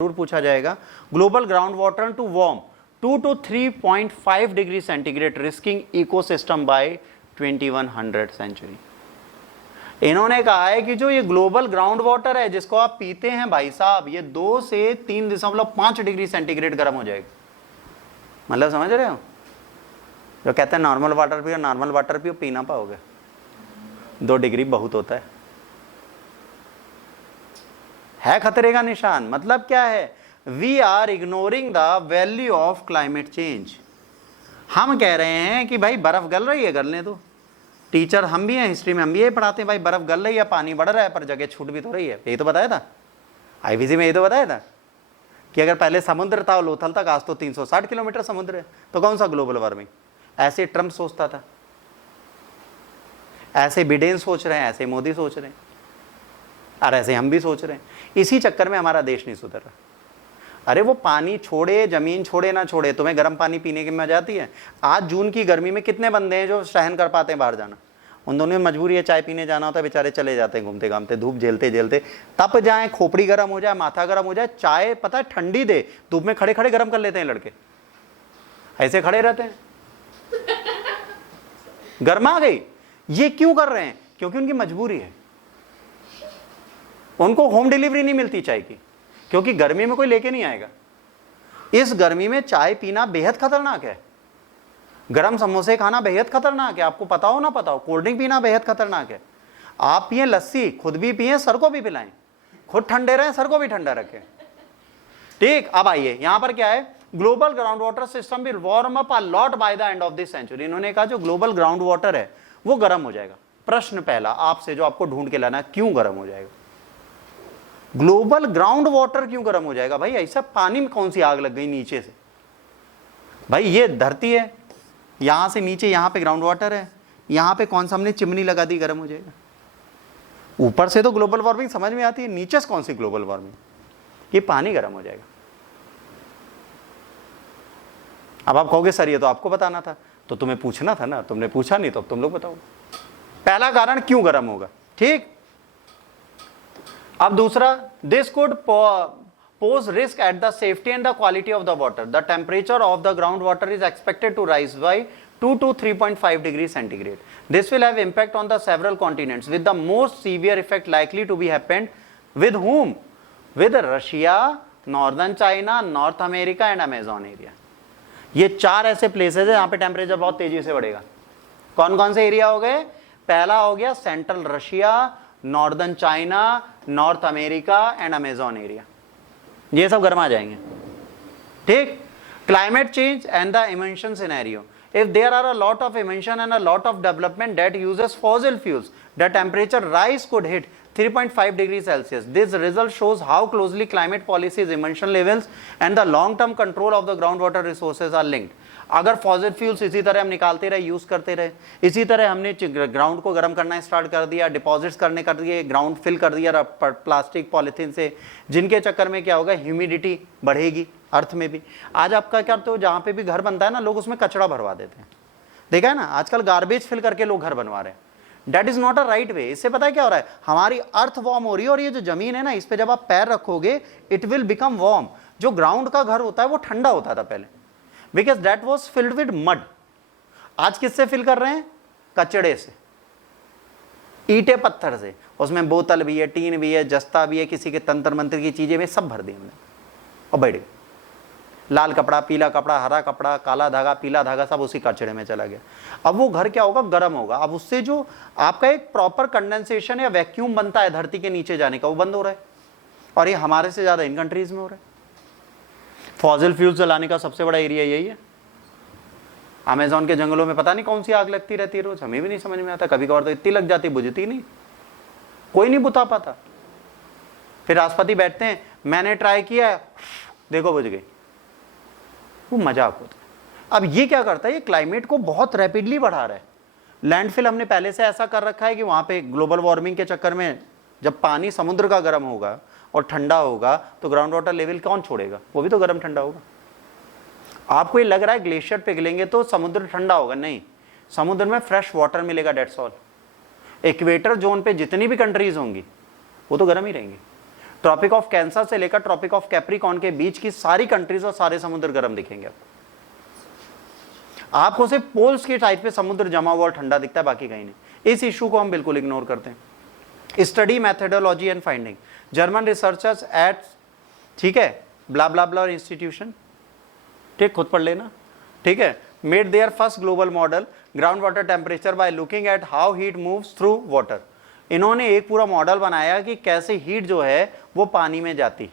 जरूर पूछा जाएगा। Global ground water to warm 2 to 3.5 degree centigrade risking ecosystem by 2100 century. इन्होंने कहा है कि जो ये ग्लोबल ग्राउंड वाटर है जिसको आप पीते हैं भाई साहब, ये 2 से 3.5 डिग्री सेंटीग्रेड गर्म हो जाएगा। मतलब समझ रहे हो, जो कहते हैं नॉर्मल वाटर पियो पी ना पाओगे, 2 डिग्री बहुत होता है खतरे का निशान। मतलब क्या है, we are ignoring the value of climate change. हम कह रहे हैं कि भाई बर्फ गल रही है, गलने दो। टीचर हम भी हैं, हिस्ट्री में हम भी ये पढ़ाते हैं, भाई बर्फ गल रही है, पानी बढ़ रहा है, पर जगह छूट भी तो रही है। यही तो बताया था आईवीसी में, यही तो बताया था कि अगर पहले समुद्र था लोथल तक, आज तो 360 किलोमीटर समुद्र है, तो कौन सा ग्लोबल वार्मिंग। ऐसे ट्रम्प सोचता था, ऐसे बिडेन सोच रहे हैं, ऐसे मोदी सोच रहे हैं, और ऐसे हम भी सोच रहे हैं। इसी चक्कर में हमारा देश नहीं सुधर रहा। अरे वो पानी छोड़े, जमीन छोड़े ना छोड़े, तुम्हें गर्म पानी पीने की मजा आती है। आज जून की गर्मी में कितने बंदे हैं जो सहन कर पाते हैं बाहर जाना। उन दोनों में मजबूरी है, चाय पीने जाना होता है, बेचारे चले जाते हैं घूमते घामते, धूप झेलते झेलते, तप जाए, खोपड़ी गर्म हो जाए, माथा गर्म हो जाए, चाय पता है ठंडी दे, धूप में खड़े खड़े गर्म कर लेते हैं लड़के, ऐसे खड़े रहते हैं। गर्मा गई, ये क्यों कर रहे हैं? क्योंकि उनकी मजबूरी है। उनको होम डिलीवरी नहीं मिलती चाय की, क्योंकि गर्मी में कोई लेके नहीं आएगा। इस गर्मी में चाय पीना बेहद खतरनाक है, गरम समोसे खाना बेहद खतरनाक है, आपको पता हो ना पता हो। कोल्ड ड्रिंक पीना बेहद खतरनाक है। आप पिए लस्सी, खुद भी पिए, सर को भी पिलाएं, खुद ठंडे रहें, सर को भी ठंडा रखें। ठीक, अब आइए यहां पर क्या है, global ground water system will warm up a lot by the end of this century. इन्होंने कहा जो ग्लोबल ग्राउंड वाटर है वो गर्म हो जाएगा। प्रश्न पहला आपसे जो आपको ढूंढ के लाना है, क्यों गर्म हो जाएगा? ग्लोबल ग्राउंड वाटर क्यों गर्म हो जाएगा? भाई ऐसा पानी में कौन सी आग लग गई नीचे से? भाई ये धरती है, यहां से नीचे यहां पे ग्राउंड वाटर है, यहां पे कौन सा हमने चिमनी लगा दी, गर्म हो जाएगा। ऊपर से तो ग्लोबल वार्मिंग समझ में आती है, नीचे से कौन सी ग्लोबल वार्मिंग? ये पानी गर्म हो जाएगा। अब आप कहोगे सर ये तो आपको बताना था, तो तुम्हें पूछना था ना, तुमने पूछा नहीं तो अब तुम लोग बताओ। पहला कारण क्यों गर्म होगा, ठीक। अब दूसरा, this could pose risk at the safety and the quality of the water. The temperature of the groundwater is expected to rise by 2 to 3.5 degrees centigrade. This will have impact on the several continents, with the most severe effect likely to be happened with whom? With Russia, Northern China, North America and Amazon area. ये 4 ऐसे places है जहां पे temperature बहुत तेजी से बढ़ेगा। कौन कौन से एरिया हो गए? पहला हो गया central Russia, northern China, north America and Amazon area, ये सब गर्मा जाएंगे, ठीक। Climate change and the emission scenario, if there are a lot of emission and a lot of development that uses fossil fuels, the temperature rise could hit 3.5 degree Celsius. This result shows how closely climate policies, emission levels and the long-term control of the groundwater resources are linked. अगर fossil fuels इसी तरह हम निकालते रहे, use करते रहे, इसी तरह हमने ग्राउंड को गर्म करना स्टार्ट कर दिया, डिपॉजिट्स करने कर दिए, ग्राउंड फिल कर दिया प्लास्टिक पॉलिथीन से, जिनके चक्कर में क्या होगा, ह्यूमिडिटी बढ़ेगी अर्थ में भी। आज आपका क्या करते हो, जहां पे भी घर बनता है ना, लोग उसमें कचरा भरवा देते हैं, देखा है ना, आजकल गार्बेज फिल करके लोग घर बनवा रहे हैं। That is not a right way. इससे पता है क्या हो रहा है, हमारी अर्थ वार्म हो रही है, और ये जो जमीन है ना, इस पे जब आप पैर रखोगे, इट विल बिकम वार्म। जो ग्राउंड का घर होता है वो ठंडा होता था पहले, because that was filled with mud. आज किससे फिल कर रहे हैं? कचड़े से, ईंटे पत्थर से, उसमें बोतल भी है, टीन भी है, जस्ता भी है, किसी के तंत्र मंत्र की चीजें भी, सब भर दी हमने और बैठ गए। लाल कपड़ा, पीला कपड़ा, हरा कपड़ा, काला धागा, पीला धागा, सब उसी कचड़े में चला गया। अब वो घर क्या होगा, गर्म होगा। अब उससे जो आपका एक प्रॉपर कंडेंसेशन या वैक्यूम बनता है धरती के नीचे जाने का, वो बंद हो रहा है, और ये हमारे से ज्यादा इन कंट्रीज में हो रहा है। फॉसिल फ्यूल जलाने का सबसे बड़ा एरिया यही है। अमेजोन के जंगलों में पता नहीं कौन सी आग लगती रहती है रोज, हमें भी नहीं समझ में आता। कभी कभार तो इतनी लग जाती, बुझती नहीं, कोई नहीं बुता पाता। फिर राष्ट्रपति बैठते हैं, मैंने ट्राई किया, देखो बुझ गई, वो मजाक होता है। अब ये क्या करता है, ये क्लाइमेट को बहुत रैपिडली बढ़ा रहा है। लैंडफिल हमने पहले से ऐसा कर रखा है कि वहां पे ग्लोबल वार्मिंग के चक्कर में जब पानी समुद्र का गर्म होगा और ठंडा होगा, तो ग्राउंड वाटर लेवल कौन छोड़ेगा, वो भी तो गर्म ठंडा होगा। आपको ये लग रहा है ग्लेशियर पिघलेंगे तो समुद्र ठंडा होगा, नहीं, समुद्र में फ्रेश वाटर मिलेगा, डेट्स ऑल। इक्वेटर जोन पे जितनी भी कंट्रीज होंगी वो तो गर्म ही रहेंगी। ट्रॉपिक ऑफ कैंसर से लेकर ट्रॉपिक ऑफ कैप्रिकॉर्न के बीच की सारी कंट्रीज और सारे समुद्र गर्म दिखेंगे आपको सिर्फ पोल्स की टाइप पे समुद्र जमा हुआ और ठंडा दिखता है, बाकी कहीं नहीं। इस इशू को हम बिल्कुल इग्नोर करते हैं। Study methodology and finding, German researchers at, ठीक है, ब्ला ब्ला ब्ला इंस्टीट्यूशन, ठीक, खुद पढ़ लेना, ठीक है, made their first global model ground water temperature by looking at how heat moves through water. इन्होंने एक पूरा मॉडल बनाया कि कैसे हीट जो है वो पानी में जाती।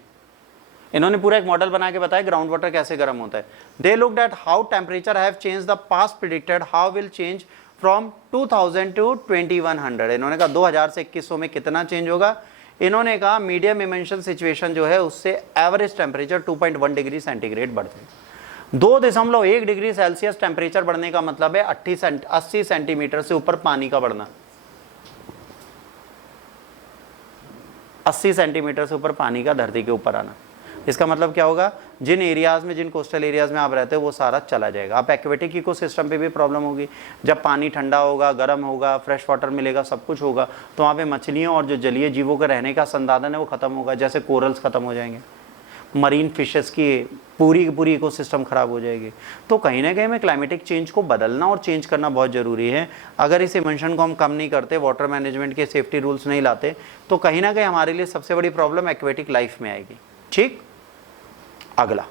इन्होंने पूरा एक मॉडल बना के बताया ग्राउंड वाटर कैसे गर्म होता है। They looked at how temperature have change the past, predicted how will change from 2000 to 2100। इन्होंने कहा 2000 से 2100 में कितना चेंज होगा। इन्होंने कहा मीडियम इमेंशन सिचुएशन जो है उससे एवरेज टेम्परेचर 2.1 डिग्री सेंटीग्रेड बढ़ते हैं। 2.1 डिग्री सेल्सियस टेम्परेचर बढ़ने का मतलब है 80 सेंटीमीटर से ऊपर पानी का बढ़ना। 80 सेंटीमीटर से ऊपर पानी का धरती के ऊपर आना। इसका मतलब क्या होगा, जिन एरियाज में, जिन कोस्टल एरियाज में आप रहते हो वो सारा चला जाएगा। आप एक्वेटिक इकोसिस्टम पे भी प्रॉब्लम होगी। जब पानी ठंडा होगा, गर्म होगा, फ्रेश वाटर मिलेगा, सब कुछ होगा, तो वहाँ पे मछलियों और जो जलीय जीवों का रहने का संसाधन है वो खत्म होगा। जैसे कोरल्स खत्म हो जाएंगे, मरीन फिशेस की पूरी इकोसिस्टम खराब हो जाएगी। तो कहीं ना कहीं में क्लाइमेटिक चेंज को बदलना और चेंज करना बहुत ज़रूरी है। अगर इस इमिशन को हम कम नहीं करते, वाटर मैनेजमेंट के सेफ्टी रूल्स नहीं लाते, तो कहीं ना कहीं हमारे लिए सबसे बड़ी प्रॉब्लम एक्वेटिक लाइफ में आएगी। ठीक, अगला